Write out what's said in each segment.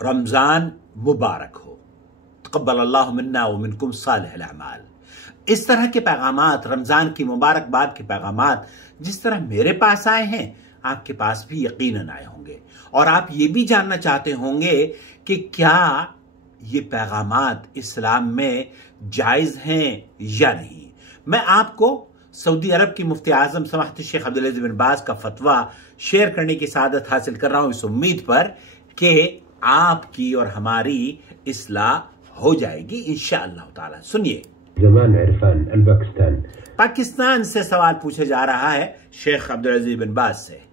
रमजान मुबारक हो, तक़ब्बल अल्लाहु मिन्ना व मिनकुम सालिहुल अमाल। इस तरह के पैगामात, रमजान की मुबारकबाद के पैगामात जिस तरह मेरे पास आए हैं, आपके पास भी यकीनन आए होंगे। और आप ये भी जानना चाहते होंगे कि क्या ये पैगामात इस्लाम में जायज हैं या नहीं। मैं आपको सऊदी अरब की मुफ्ती आजम समाहत शेख अब्दुल अजीज बिन बाज का फतवा शेयर करने की सादत हासिल कर रहा हूं, इस उम्मीद पर कि आपकी और हमारी इस्लाह हो जाएगी इंशाअल्लाह ताला। सुनिए। जमान इरफान अल पाकिस्तान से सवाल पूछा जा रहा है शेख अब्दुल अजीज बिन बाज से।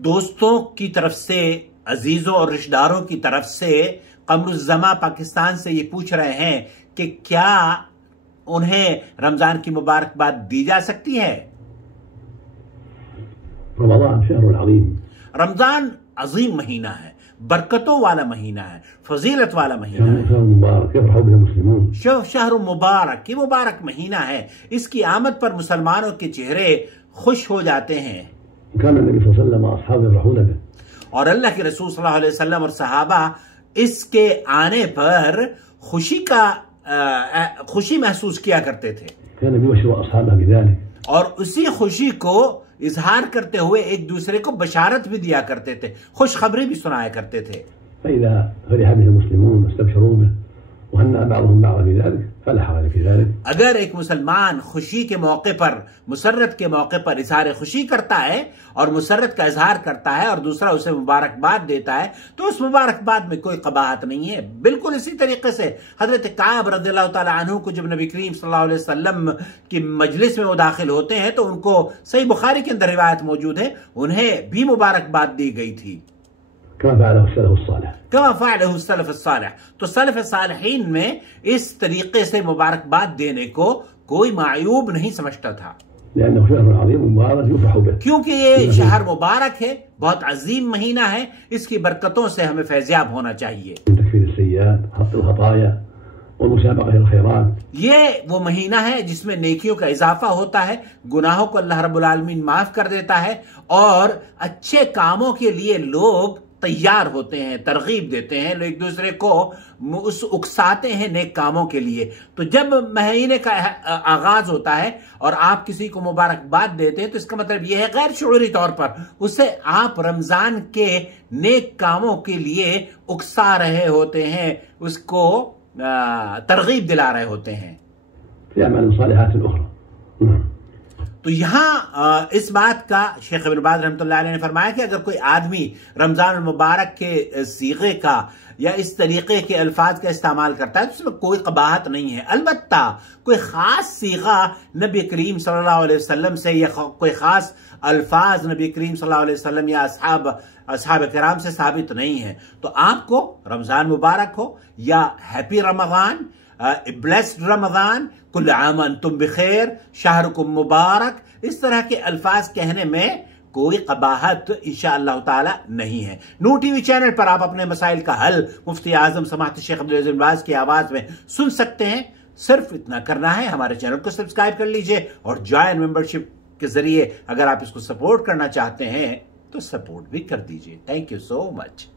दोस्तों की तरफ से, अजीजों और रिश्तेदारों की तरफ से कमरुज़्ज़मा पाकिस्तान से ये पूछ रहे हैं कि क्या उन्हें रमजान की मुबारकबाद दी जा सकती है। रमजान अजीम महीना है, बरकतों वाला महीना है, फजीलत वाला महीना है, शहर मुबारक, ये मुबारक महीना है। इसकी आमद पर मुसलमानों के चेहरे खुश हो जाते हैं। और अल्लाह के रसूल सल्लल्लाहु अलैहि वसल्लम और सहाबा इसके आने पर खुशी महसूस किया करते थे और उसी खुशी को इजहार करते हुए एक दूसरे को बशारत भी दिया करते थे, खुशखबरी भी सुनाया करते थे। अगर एक मुसलमान खुशी के मौके पर, मुसर्रत के मौके पर इजहार खुशी करता है और मुसर्रत का इजहार करता है और दूसरा उसे मुबारकबाद देता है, तो उस मुबारकबाद में कोई कबाहत नहीं है। बिल्कुल इसी तरीके से हजरत काब रज़ियल्लाहु तआला अन्हु को जब नबी करीम सल्लल्लाहु अलैहि वसल्लम की मजलिस में वो दाखिल होते हैं तो उनको सही बुखारी के अंदर रिवायत मौजूद है, उन्हें भी मुबारकबाद दी गई थी। तो सलफ़ सालिहीन में इस तरीके से मुबारकबाद देने को कोई मायूब नहीं समझता था, क्योंकि ये शहर मुबारक है, बहुत अजीम महीना है, इसकी बरकतों से हमें फैज़याब होना चाहिए। ये वो महीना है जिसमें नेकियों का इजाफा होता है, गुनाहों को अल्लाह रब्बुल आलमीन माफ कर देता है और अच्छे कामों के लिए लोग तैयार होते हैं, तरगीब देते हैं, एक दूसरे को उकसाते हैं नेक कामों के लिए। तो जब महीने का आगाज होता है और आप किसी को मुबारकबाद देते हैं तो इसका मतलब यह है गैर शुऊरी तौर पर उसे आप रमजान के नेक कामों के लिए उकसा रहे होते हैं, उसको तरगीब दिला रहे होते हैं। तो यहाँ इस बात का शेख इब्न बाज रहमतुल्लाह अलैह ने फरमाया कि अगर कोई आदमी रमजान मुबारक के सीगे का या इस तरीके के अल्फाज का इस्तेमाल करता है तो उसमें कोई कबाहत नहीं है। अलबत्ता कोई खास सीगा नबी करीम सल्लल्लाहु अलैहि वसल्लम से या कोई खास अल्फाज नबी करीम सल्लल्लाहु अलैहि वसल्लम या असहाब किराम से साबित नहीं है। तो आपको रमजान मुबारक हो या हैप्पी रमजान, ब्लेस्ड रमजान, कुल आम अंतुम बिखैर, शहरुकुम मुबारक, इस तरह के अल्फाज कहने में कोई कबाहत इंशाअल्लाह ताला नहीं है। नूर टीवी चैनल पर आप अपने मसाइल का हल मुफ्ती आजम समाहत शेख अब्दुल अजीज बिन बाज की आवाज में सुन सकते हैं। सिर्फ इतना करना है, हमारे चैनल को सब्सक्राइब कर लीजिए और जॉइन मेंबरशिप के जरिए अगर आप इसको सपोर्ट करना चाहते हैं तो सपोर्ट भी कर दीजिए। Thank you so much.